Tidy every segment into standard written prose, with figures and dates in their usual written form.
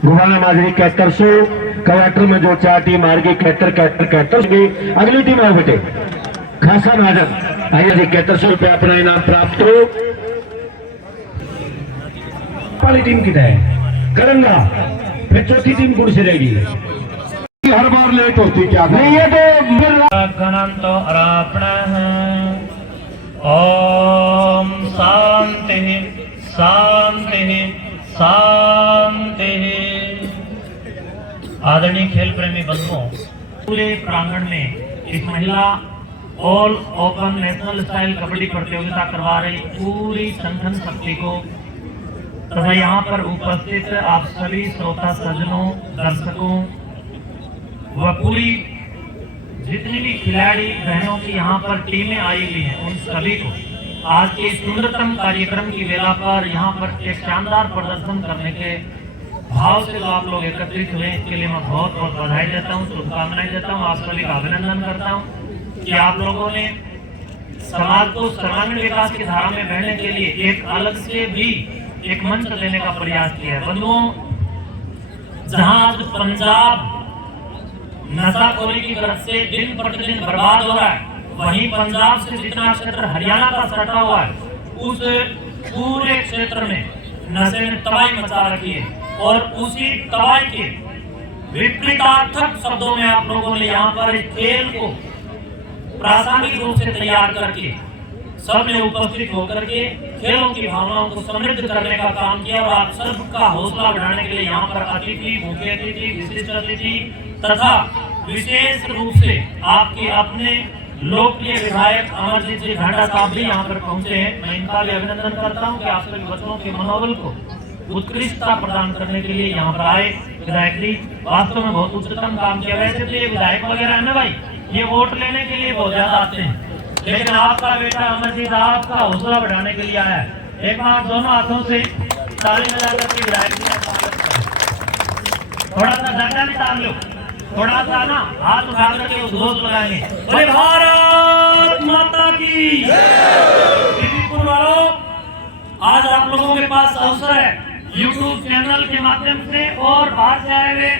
गुवाना माजरी 7100 quarter में जो 4 team हार गई 71 अगली टीम आओ बेटे खासा नाजर आइए 7100 रुपये अपना इनाम प्राप्त हो। वाली टीम की है करंगा, फिर चौथी टीम गुड़ से रहेगी। हर बार लेट होती क्या नहीं है तो गणंत अरापण ओम शांति शांति शांति। आदरणीय खेल प्रेमी बंधुओं, पूरे प्रांगण में इस महिला all open national style kabaddi प्रतियोगिता करवा रही पूरी संगठन शक्ति को तथा यहाँ पर उपस्थित आप सभी श्रोता सज्जनों, दर्शकों व पूरी जितनी भी खिलाड़ी बहनों की यहाँ पर टीमें आई हुई हैं उन सभी को आज के सुंदरतम कार्यक्रम की वेला पर यहाँ पर एक शानदार प्रदर्शन करने के भाव से जो आप लोग एकत्रित हुए इसके लिए मैं बहुत बहुत बधाई देता हूँ, शुभकामनाएं देता हूँ, आप सभी का अभिनंदन करता हूँ कि आप लोगों ने समाज को सर्वांगीण विकास की धारा में बहने के लिए एक अलग से भी एक मंच देने का प्रयास किया है। बंधुओं, जहां आज पंजाब नशाखोरी की तरफ से दिन प्रतिदिन बर्बाद हो रहा है, वहीं पंजाब से जितना क्षेत्र हरियाणा का सटा हुआ है उस पूरे क्षेत्र में नशे ने तबाही मचा रखी है और उसी तबाही के विपरीतार्थक शब्दों में आप लोगों ने यहाँ पर इस खेल को प्रासंगिक रूप से तैयार करके सब ने उपस्थित होकर के खेलों की भावनाओं को समृद्ध करने का काम किया और आप सबका हौसला बढ़ाने के लिए यहाँ पर अतिथि, मुख्य अतिथि, विशिष्ट अतिथि तथा विशेष रूप से आपके अपने लोकप्रिय विधायक अमरजीत जी घाटा साहब भी यहाँ पर पहुंचे हैं। मैं इनका भी अभिनंदन करता हूँ कि आप सभी बच्चों के मनोबल को उत्कृष्टता प्रदान करने के लिए यहाँ पर आए। विधायक जी वास्तव में बहुत उच्चतम काम किया। वैसे तो ये विधायक वगैरह है ना भाई, ये वोट लेने के लिए बहुत ज्यादा आते हैं, लेकिन आपका बेटा अमरजीत आपका हौसला बढ़ाने के लिए आया है। एक बार दोनों हाथों से ताली बजाकर के विधायक जी का स्वागत करें। थोड़ा सा डंडा निकाल लो, थोड़ा सा ना हाथ उठा करके उद्घोष लगाएंगे, बोले भारत माता की बीबीपुर वालों। आज आप लोगों के पास अवसर है यूट्यूब चैनल के माध्यम से और बाहर से आए हुए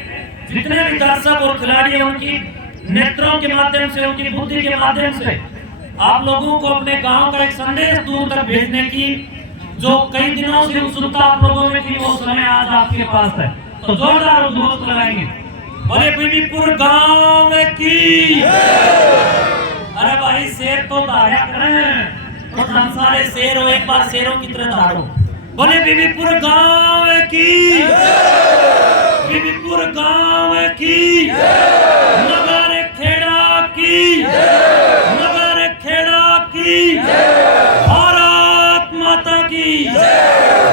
जितने भी दर्शक और खिलाड़ी हैं उनकी नेत्रों के माध्यम से, उनकी बुद्धि के माध्यम से आप लोगों को अपने गांव का एक संदेश दूर तक भेजने की जो कई दिनों से उत्सुकता आप लोगों में थी वो समय आज आपके पास है। तो जोरदार उद्घोष लगाएंगे, बोले बीबीपुर गांव की। अरे भाई शेर तो धारा करें तो सारे शेर हो, एक बार शेरों की तरह धारो। बोले बीबीपुर गांव की, बीबीपुर गांव की, नगर खेड़ा की, नगर खेड़ा की, भारत माता की,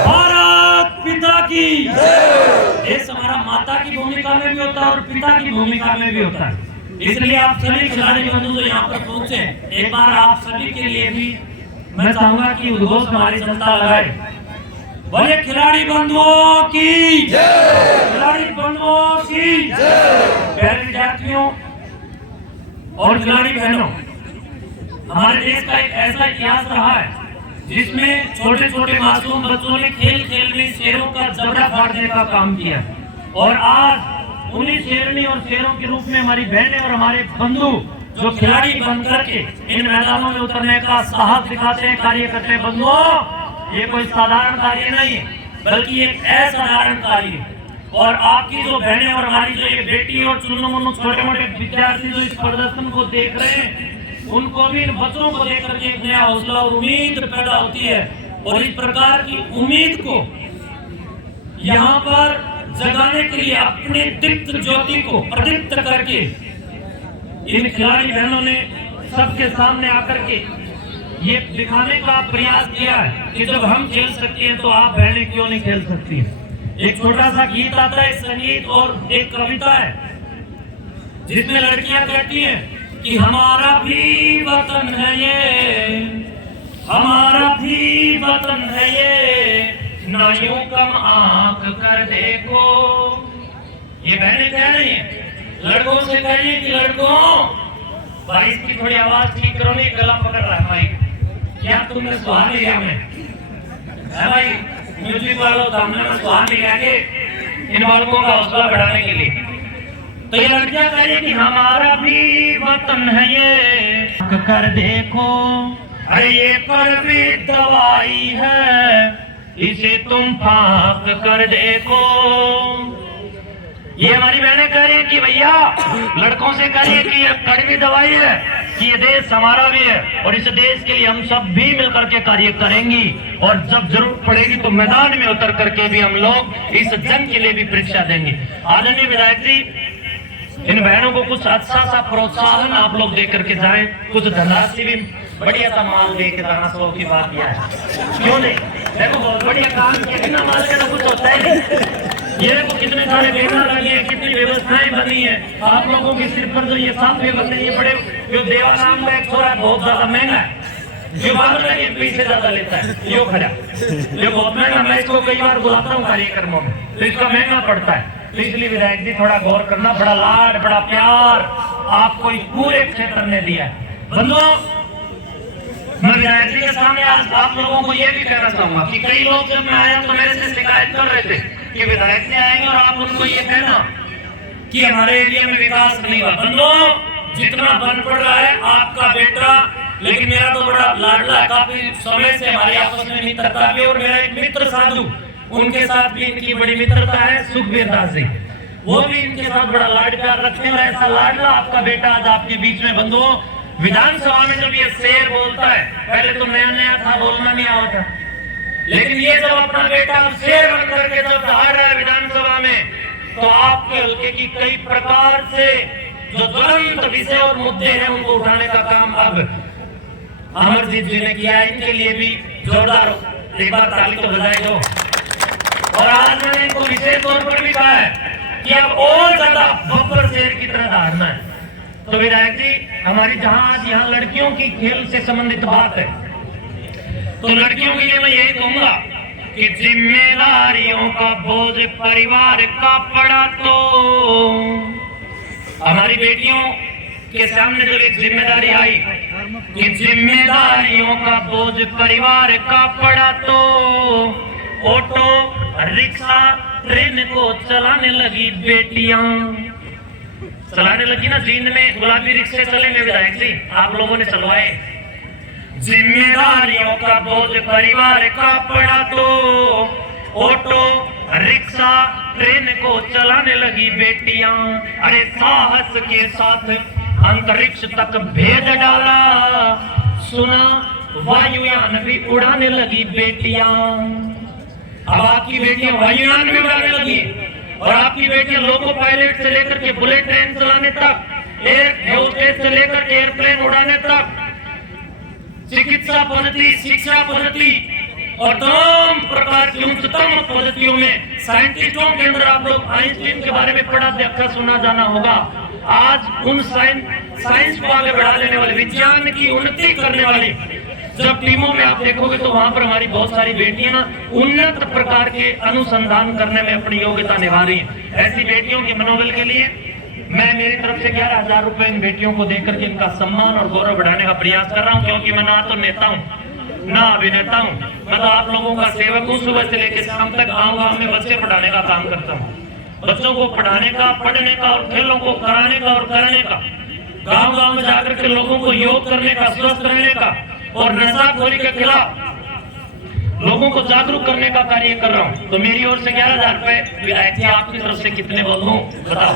भारत पिता की। देश हमारा माता की भूमिका में भी होता है और पिता की भूमिका में भी होता है, इसलिए आप सभी खिलाड़ी बंधु जो यहाँ पर पहुंचे, एक बार आप सभी के लिए भी मैं चाहूंगा कि उद्घोष हमारी जनता लगाए। बोले खिलाड़ी बंधुओं की, खिलाड़ी बंधुओं की, प्यारे विद्यार्थियों और खिलाड़ी बहनों, हमारे देश का एक ऐसा इतिहास रहा है जिसमें छोटे छोटे मासूम बच्चों ने खेल खेल में शेरों का जबड़ा फाड़ने का काम किया और आज उन्हीं शेरनी और शेरों के रूप में हमारी बहनें और हमारे बंधु जो खिलाड़ी बन करके इन मैदानों में उतरने का साहस दिखाते हैं, कार्य करते हैं। बंधुओं, ये कोई साधारण कार्य नहीं है बल्कि एक असाधारण कार्य है और आपकी जो बहनें और हमारी जो ये बेटी और चुन्नू मुन्नू छोटे मोटे विद्यार्थी जो इस प्रदर्शन को देख रहे हैं उनको भी इन बच्चों को देख करके एक नया हौसला और उम्मीद पैदा होती है और इस प्रकार की उम्मीद को यहाँ पर जगाने के लिए अपने दीप्त ज्योति को प्रदीप्त करके इन खिलाड़ी बहनों ने सबके सामने आकर के ये दिखाने का प्रयास किया है कि जब हम खेल सकते हैं तो आप बहनें क्यों नहीं खेल सकती हैं। एक छोटा सा गीत आता है, संगीत और एक कविता है जिसमें लड़कियां कहती हैं कि हमारा भी वतन है ये, हमारा भी वतन है ये, ना यूं कम आंख कर देखो। ये बहनें कह रही हैं, लड़कों से कहिए कि लड़कों भाई इसकी थोड़ी आवाज ठीक करो, नहीं गला पकड़ रहा है भाई, क्या तुमने सुहान लिया में है भाई म्यूजिक वालों, तो हमने सुहान लिया के इन बालकों का हौसला बढ़ाने के लिए। तो ये लड़कियां कह रही कि हमारा भी वतन है ये, कर देखो, अरे ये कर भी दवाई है, इसे तुम फाक कर देखो। ये हमारी बहनें कह रही है कि भैया लड़कों से कह रही है कि ये कड़वी दवाई है, कि ये देश हमारा भी है और इस देश के लिए हम सब भी मिलकर के कार्य करेंगी, और जब जरूरत पड़ेगी तो मैदान में उतर करके भी हम लोग इस जंग के लिए भी परीक्षा देंगे। आदरणीय विधायक जी, इन बहनों को कुछ अच्छा सा प्रोत्साहन आप लोग दे करके जाए, कुछ धनराशि भी बढ़िया सा माल दे के जाना, 100 की बात यह है, क्यों नहीं? देखो बहुत बढ़िया काम किया, बिना माल के तो कुछ होता है नहीं। ये देखो कितने सारे बैनर लगे हैं, कितनी व्यवस्थाएं बनी है आप लोगों के सिर पर। जो ये साफ व्यवस्था, ये बड़े जो देवाराम का एक छोरा बहुत ज्यादा महंगा है, जो बाद में पैसे ज्यादा लेता है, यो खड़ा, जो बहुत महंगा, मैं इसको कई बार बुलाता हूँ कार्यक्रमों में, तो इसका महंगा पड़ता है। तो इसलिए विधायक जी थोड़ा गौर करना, बड़ा लाड बड़ा प्यार आपको इस पूरे क्षेत्र ने दिया है। बंधुओं, मैं विधायक जी के सामने आज आप लोगों को यह भी कहना चाहूंगा कि कई लोग जब मैं आया तो मेरे से शिकायत कर रहे थे कि विधायक जी आएंगे और आप उनको ये कहना कि हमारे एरिया में विकास नहीं हुआ। बंधुओं, जितना बन पड़ रहा है आपका बेटा, लेकिन मेरा तो बड़ा लाडला है, काफी समय से हमारी आपस में मित्रता भी, और मेरा एक मित्र साधु, उनके साथ भी इनकी बड़ी मित्रता है, सुखबीर दास जी, वो भी इनके साथ बड़ा लाड प्यार रखते हैं। ऐसा लाडला आपका बेटा आज आपके बीच में। बंधुओं, विधानसभा में जब ये शेर बोलता है, पहले तो नया नया था, बोलना नहीं आता, लेकिन ये जब अपना बेटा शेर बन करके जब दहाड़ रहा है विधानसभा में, तो आपके हल्के की कई प्रकार से जो ज्वलंत विषय और मुद्दे हैं उनको उठाने का काम अब अमरजीत जी ने किया है। इनके लिए भी जोरदार एक बार ताली तो बजाए दो। और आज मैंने इनको विशेष तौर पर भी कहा है कि अब और ज्यादा बब्बर शेर की तरह दहाड़ना है। तो विधायक जी, हमारी जहां आज यहाँ लड़कियों की खेल से संबंधित बात है, तो लड़कियों के लिए मैं यही कहूंगा कि जिम्मेदारियों का बोझ परिवार का पड़ा, तो हमारी बेटियों के सामने जब एक जिम्मेदारी आई कि जिम्मेदारियों का बोझ परिवार का पड़ा, तो ऑटो रिक्शा ट्रेन को चलाने लगी बेटियां, चलाने लगी ना। जींद में गुलाबी रिक्शे चले में विधायक जी आप लोगों ने चलवाए। जिम्मेदारियों का बोझ परिवार का पड़ा, तो ऑटो रिक्शा ट्रेन को चलाने लगी बेटियां, अरे साहस के साथ अंतरिक्ष तक भेज डाला, सुना वायुयान भी उड़ाने लगी बेटियां। अब आपकी बेटियां वायुयान भी उड़ाने लगी, और आपकी बेटियां लोको पायलट से लेकर के बुलेट ट्रेन चलाने तक, एयर होस्टेस से लेकर के एयरप्लेन उड़ाने तक, चिकित्सा पद्धति, शिक्षा पद्धति और तमाम प्रकार की उच्चतम पद्धतियों में साइंटिस्टों के अंदर आप लोग आइंस्टीन के बारे में पढ़ा देखा सुना जाना होगा। आज उन साइंस को आगे बढ़ा लेने वाले, विज्ञान की उन्नति करने वाली जब टीमों में आप देखोगे तो वहां पर हमारी बहुत सारी बेटियां उन्नत प्रकार के अनुसंधान करने में अपनी योग्यता निभा रही हैं। ऐसी बेटियों के मनोबल के लिए मैं मेरी तरफ से 11,000 रुपए इन बेटियों को देकर के इनका सम्मान और गौरव बढ़ाने का प्रयास कर रहा हूं, क्योंकि मैं ना तो नेता हूं ना अभिनेता हूं, मैं तो आप लोगों का सेवक हूं। सुबह से लेकर शाम तक गाँव में बच्चे पढ़ाने का काम करता हूँ, बच्चों को पढ़ाने का, पढ़ने का और खेलों को कराने का और करने का, गाँव में जाकर के लोगों को योग करने का, स्वस्थ रहने का और नशाखोरी के खिलाफ लोगों को जागरूक करने का कार्य कर रहा हूं। तो मेरी ओर से 11,000 रुपए विधायक जी आपकी तरफ से कितने बोल दूं बताओ?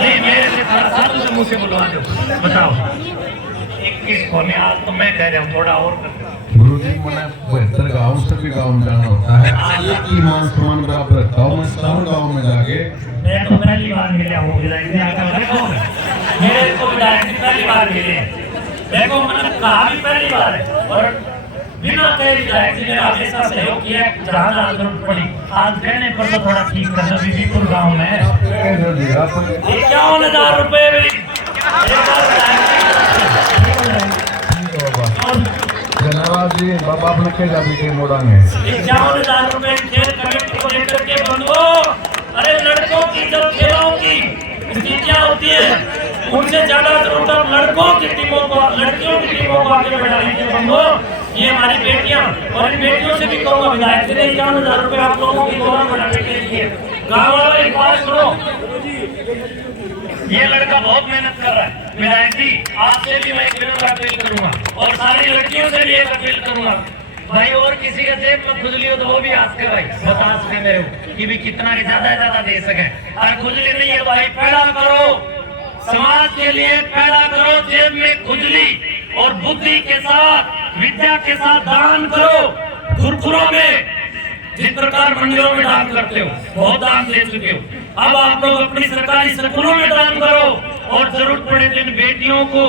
नहीं, मेरे से साधु से मुंह से बुलवा दो, बताओ 21 को। मैं आज तो मैं कह रहा हूँ थोड़ा और गुरु जी, मैंने 72 गाँव से भी गाँव में जाना होता है, एक ही मान सम्मान बराबर रखता हूँ। मैं 7 गाँव में जाके मैं तो पहली बार मिला हूँ विधायक जी, देखो मेरे को विधायक जी पहली बार मिले, देखो मैंने कहा भी पहली बार है, और बिना कहे विधायक जी ने हमेशा सहयोग किया, जहाँ जहाँ जरूरत पड़ी। आज कहने पर तो थोड़ा ठीक करना, बीबीपुर गाँव में 51,000 रुपए धन्यवाद जी, बाबा अपने के जाबी के मोड़ांगे 51,000 रुपए खेल कमेटी को लेकर के बंधुओं। अरे लड़कों की जब खेलों की स्थितियां होती है, उनसे ज्यादा जरूरत अब लड़कों की टीमों को, लड़कियों की टीमों को आगे बढ़ाने के बंधुओं। ये हमारी बेटियां, और इन बेटियों से भी कहूंगा विधायक जी ने 51,000 रुपए आप लोगों की गौरव बढ़ाने के लिए गाँव वालों एक बात सुनो, ये लड़का बहुत मेहनत कर रहा है। विधायक जी, आपसे भी मैं एक विनम्र अपील करूंगा और सारी लड़कियों से भी एक अपील करूंगा, भाई और किसी का जेब में खुजली हो तो वो भी आस के भाई बता सके मेरे को कि भी कितना के ज्यादा दे सके। और खुजली नहीं है भाई, पैदा करो समाज के लिए, पैदा करो जेब में खुजली और बुद्धि के साथ, विद्या के साथ दान करो। गुरुकुलों में जिस प्रकार मंदिरों में दान करते हो, बहुत दान दे चुके हो, अब आप लोग अपनी सरकारी स्कूलों में दान करो और जरूरत पड़े तो इन बेटियों को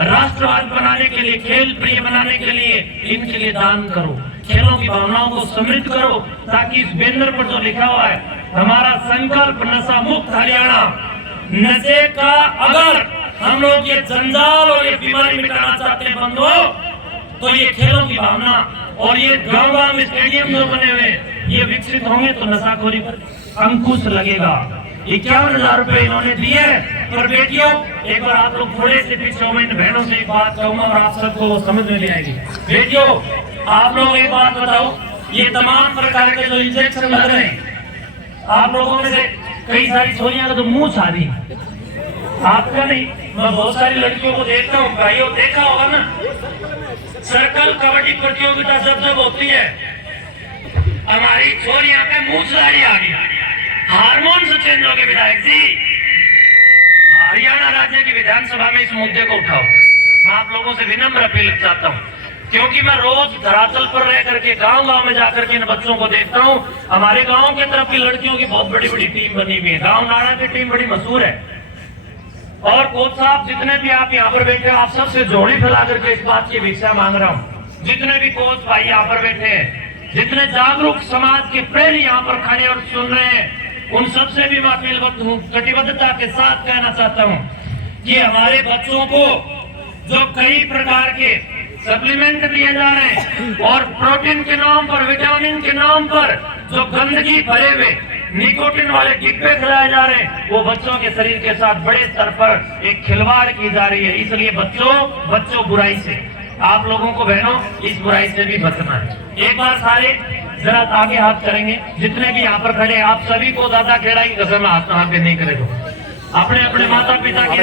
राष्ट्रवाद बनाने के लिए, खेल प्रिय बनाने के लिए इनके लिए दान करो। खेलों की भावनाओं को समृद्ध करो ताकि इस बैनर पर जो लिखा हुआ है हमारा संकल्प नशा मुक्त हरियाणा, नशे का अगर हम लोग ये जंजाल और ये बीमारी मिटाना चाहते हैं बंधुओं, तो ये खेलों की भावना और ये गांव-गांव में स्टेडियम जो बने हुए ये विकसित होंगे तो नशाखोरी पर अंकुश लगेगा। 51,000 रुपए इन्होंने दिए। पर बेटियों, एक बार आप लोग थोड़े से पीछे हो, मैं बहनों से एक बात कहूंगा और आप सबको समझ में नहीं आएगी। बेटियों, आप लोग एक बात बताओ, ये तमाम प्रकार के जो इंजेक्शन लग रहे हैं, आप लोगों में से कई सारी छोरियां तो मुंह सारी, आपका नहीं, मैं बहुत सारी लड़कियों को देखता हूँ, भाइयों देखा होगा ना, सर्कल कबड्डी प्रतियोगिता जब होती है, हमारी छोरियां पे मुंह सारी आ गई, हार्मोन से चेंज हो गए। विधायक जी, हरियाणा राज्य की विधानसभा में इस मुद्दे को उठाओ। मैं आप लोगों से विनम्र अपील चाहता हूँ, क्योंकि मैं रोज धरातल पर रह करके गांव-गांव में जाकर के इन बच्चों को देखता हूँ। हमारे गांव की तरफ की लड़कियों की बहुत बड़ी टीम बनी हुई है, गांव नाड़ा की टीम बड़ी मशहूर है। और कोच साहब, जितने भी आप यहाँ पर बैठे, आप सबसे जोड़ी फैला करके इस बात की भिक्षा मांग रहा हूँ। जितने भी कोच भाई यहाँ पर बैठे हैं, जितने जागरूक समाज के प्रेमी यहाँ पर खड़े और सुन रहे हैं, उन सबसे भी मैं अपीलबद्ध हूँ, कटिबद्धता के साथ कहना चाहता हूँ कि हमारे बच्चों को जो कई प्रकार के सप्लीमेंट दिए जा रहे हैं और प्रोटीन के नाम पर, विटामिन के नाम पर जो गंदगी भरे हुए निकोटिन वाले डिब्बे खिलाए जा रहे हैं, वो बच्चों के शरीर के साथ बड़े स्तर पर एक खिलवाड़ की जा रही है। इसलिए बच्चों बुराई से, आप लोगों को बहनों इस बुराई से भी बचना है। एक बार सारे जरा आगे हाथ करेंगे, जितने भी यहाँ पर खड़े हैं, आप सभी को दादा खेड़ा की कसम हाथ आगे नहीं करेगा, अपने अपने माता पिता के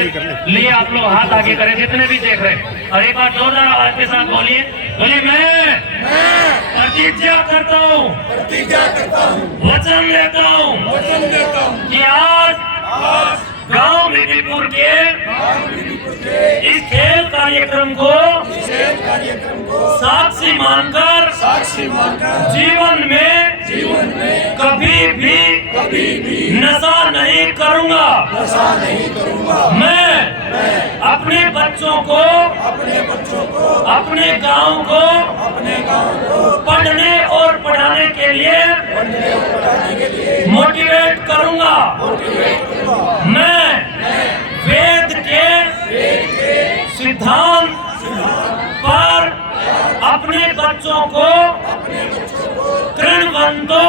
लिए आप लोग हाथ आगे करें, जितने भी देख रहे हैं। और एक बार जोरदार आवाज के साथ बोलिए, मैं प्रतिज्ञा करता हूँ, वचन लेता हूँ कि आज गांव बीबीपुर के इस खेल कार्यक्रम को साक्षी मानकर जीवन में कभी भी नशा नहीं करूंगा। मैं अपने बच्चों को, अपने गांव को पढ़ने और पढ़ाने के लिए मोटिवेट करूंगा। मैं वेद के सिद्धांत पर अपने बच्चों को कृणवंतो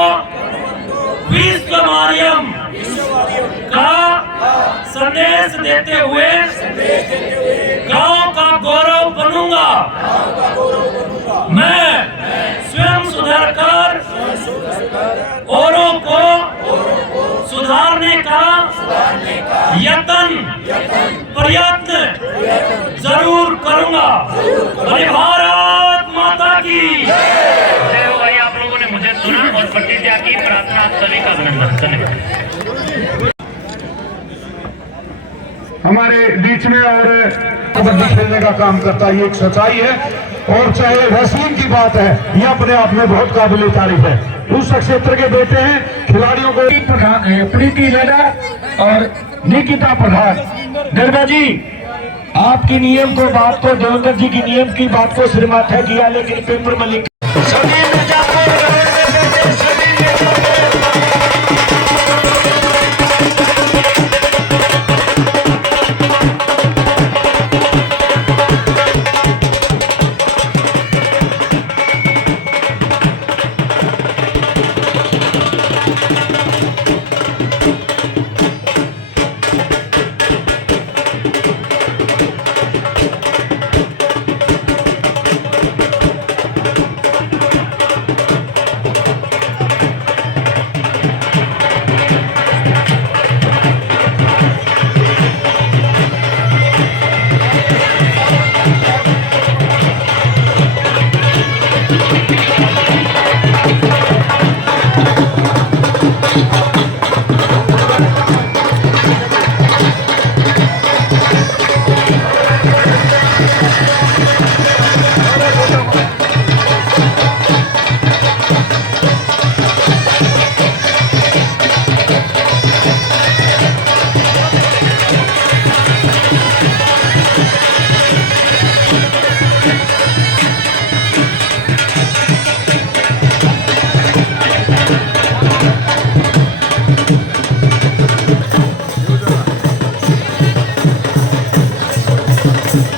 विश्वमार्यम का संदेश देते हुए गांव का गौरव बनूंगा। मैं स्वयं सुधर कर औरों को सुधारने का प्रयत्न जरूर करूंगा। भारत माता की जय हो। भाई, आप लोगों ने मुझे सुना और प्रतिज्ञा की, प्रार्थना आप सभी का अभिनंदन। धन्यवाद। हमारे बीच में और कबड्डी खेलने का काम करता है, ये एक सच्चाई है। और चाहे वसीम की बात है, ये अपने आप में बहुत काबिल तारीफ है। उस क्षेत्र के बेटे हैं, खिलाड़ियों को प्रीति लेडा और निकिता प्रधान। निर्भा जी, आपकी नियम को बात को, देवेंद्र जी की नियम की बात को श्रीमाथा किया, लेकिन पेपर में लिख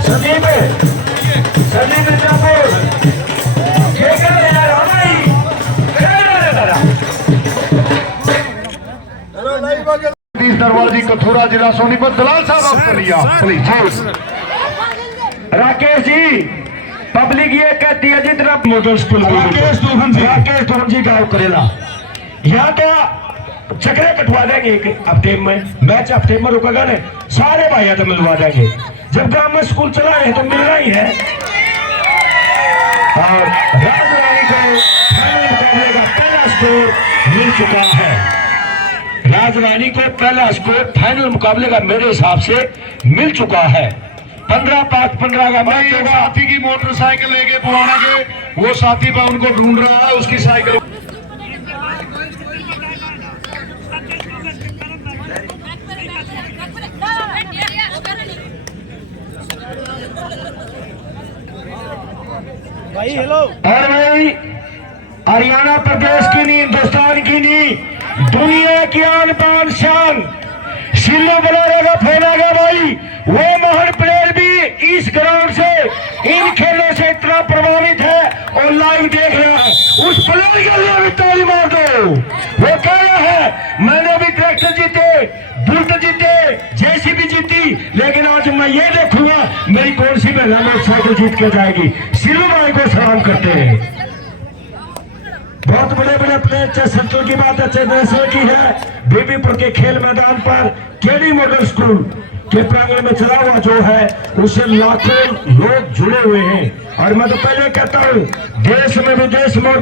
संदीप मिर्जापुर ये कर रहे यार भाई तीस दरवाजी कथुरा जिला सोनीपत दलाल साहब आपसे लिया प्लीज। राकेश जी पब्लिक ये कहती है जितना मॉडल स्कूल राकेश दुहन जी गाँव करेला यहाँ तो चक्रे कटवा देंगे एक हफ्ते में, मैच हफ्ते में रुकेगा ने सारे भाइयों तो मिलवा देंगे। जब गांव में स्कूल चला है तो मिलना ही है। और राजरानी को फाइनल मुकाबले का पहला स्कोर मिल चुका है। राजरानी को पहला स्कोर फाइनल मुकाबले का मेरे हिसाब से मिल चुका है। 15-5-15 का मैच होगा। साथी की मोटरसाइकिल लेके पुराना के वो साथी पर उनको ढूंढ रहा है, उसकी साइकिल भाई हेलो। और भाई हरियाणा प्रदेश की नहीं, हिंदुस्तान की नहीं, दुनिया की आन बान शान शिल्लो बलोरे का फोन आ गया भाई। वो महान प्लेयर भी इस ग्राउंड से इन खेलों से इतना प्रभावित है और लाइव देख रहा है। उस प्लेयर के लिए भी ताली मार दो। वो कह रहा है मैंने भी ट्रैक्टर जीते, बुलेट जीते, जेसीबी जीती, लेकिन आज मैं ये देखूंगा मेरी कौन सी महिला मोटरसाइकिल जीत के जाएगी। शिल्लो भाई को सलाम करते हैं। बहुत बड़े बड़े प्लेयर चेस्टर की बात अच्छे नेशनल की है। बीबीपुर के खेल मैदान पर केडी मॉडल स्कूल के प्रांगण में चला हुआ जो है उससे लाखों लोग जुड़े हुए हैं। और मैं तो पहले कहता हूँ देश में विदेश में और